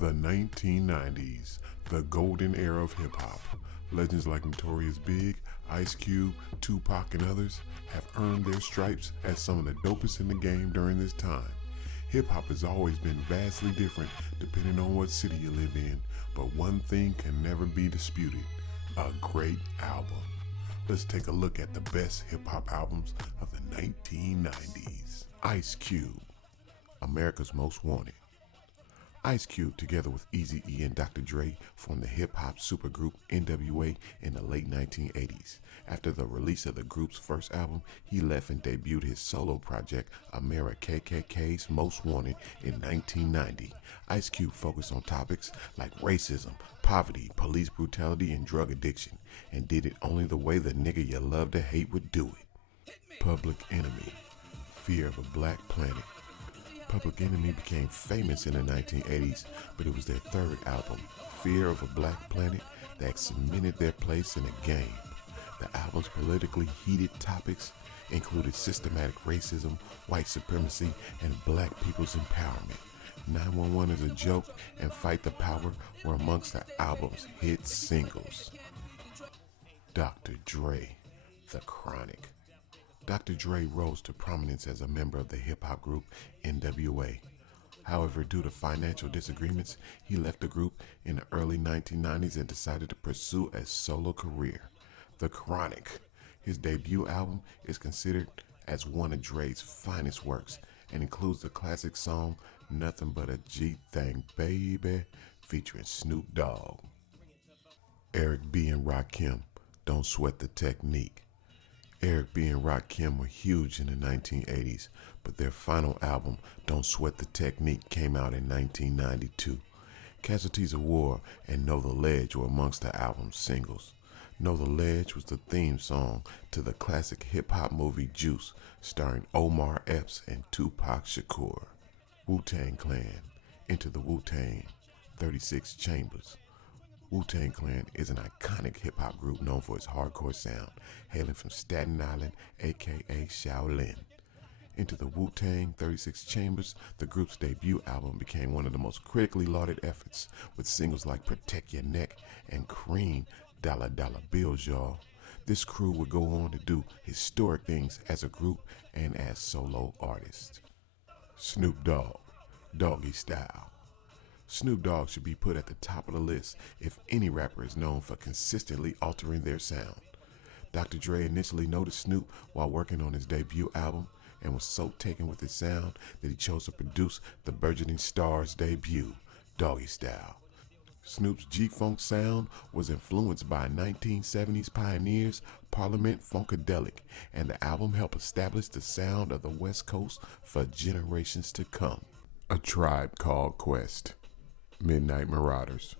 The 1990s, the golden era of hip-hop. Legends like Notorious Big, Ice Cube, Tupac, and others have earned their stripes as some of the dopest in the game during this time. Hip-hop has always been vastly different depending on what city you live in, but one thing can never be disputed: a great album. Let's take a look at the best hip-hop albums of the 1990s. Ice Cube, America's Most Wanted. Ice Cube, together with Eazy-E and Dr. Dre, formed the hip-hop supergroup NWA in the late 1980s. After the release of the group's first album, he left and debuted his solo project, KKK's Most Wanted, in 1990. Ice Cube focused on topics like racism, poverty, police brutality, and drug addiction, and did it only the way the nigga you love to hate would do it. Public Enemy, Fear of a Black Planet. Public Enemy became famous in the 1980s, but it was their third album, Fear of a Black Planet, that cemented their place in the game. The album's politically heated topics included systematic racism, white supremacy, and black people's empowerment. 911 is a Joke and Fight the Power were amongst the album's hit singles. Dr. Dre, The Chronic. Dr. Dre rose to prominence as a member of the hip-hop group NWA. However, due to financial disagreements, he left the group in the early 1990s and decided to pursue a solo career. The Chronic, his debut album, is considered as one of Dre's finest works and includes the classic song Nothing But a G-Thing Baby featuring Snoop Dogg. Eric B. and Rakim, Don't Sweat the Technique. Eric B. and Rakim were huge in the 1980s, but their final album, Don't Sweat the Technique, came out in 1992. Casualties of War and Know the Ledge were amongst the album's singles. Know the Ledge was the theme song to the classic hip-hop movie Juice, starring Omar Epps and Tupac Shakur. Wu-Tang Clan, Enter the Wu-Tang, 36 Chambers. Wu-Tang Clan is an iconic hip-hop group known for its hardcore sound, hailing from Staten Island, aka Shaolin. Into the Wu-Tang 36 Chambers, the group's debut album, became one of the most critically lauded efforts, with singles like Protect Your Neck and Cream, Dollar Dollar Bills, y'all. This crew would go on to do historic things as a group and as solo artists. Snoop Dogg, Doggy Style. Snoop Dogg should be put at the top of the list if any rapper is known for consistently altering their sound. Dr. Dre initially noticed Snoop while working on his debut album and was so taken with his sound that he chose to produce the burgeoning star's debut, Doggy Style. Snoop's G-Funk sound was influenced by 1970s pioneers Parliament Funkadelic, and the album helped establish the sound of the West Coast for generations to come. A Tribe Called Quest. Midnight Marauders.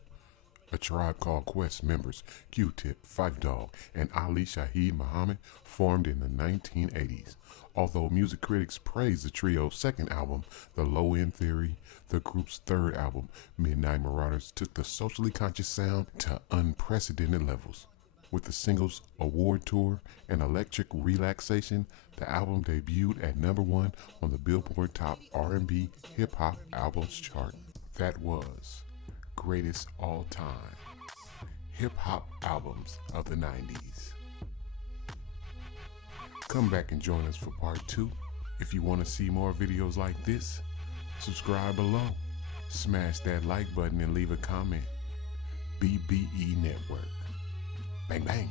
A Tribe Called Quest members Q-Tip, Phife Dawg, and Ali Shaheed Muhammad formed in the 1980s. Although music critics praised the trio's second album, The Low End Theory, the group's third album, Midnight Marauders, took the socially conscious sound to unprecedented levels. With the singles Award Tour and Electric Relaxation, the album debuted at #1 on the Billboard Top R&B Hip Hop Albums chart. That was Greatest All Time Hip Hop Albums of the 90s. Come back and join us for part 2. If you want to see more videos like this, subscribe below, smash that like button and leave a comment. BBE Network. Bang bang.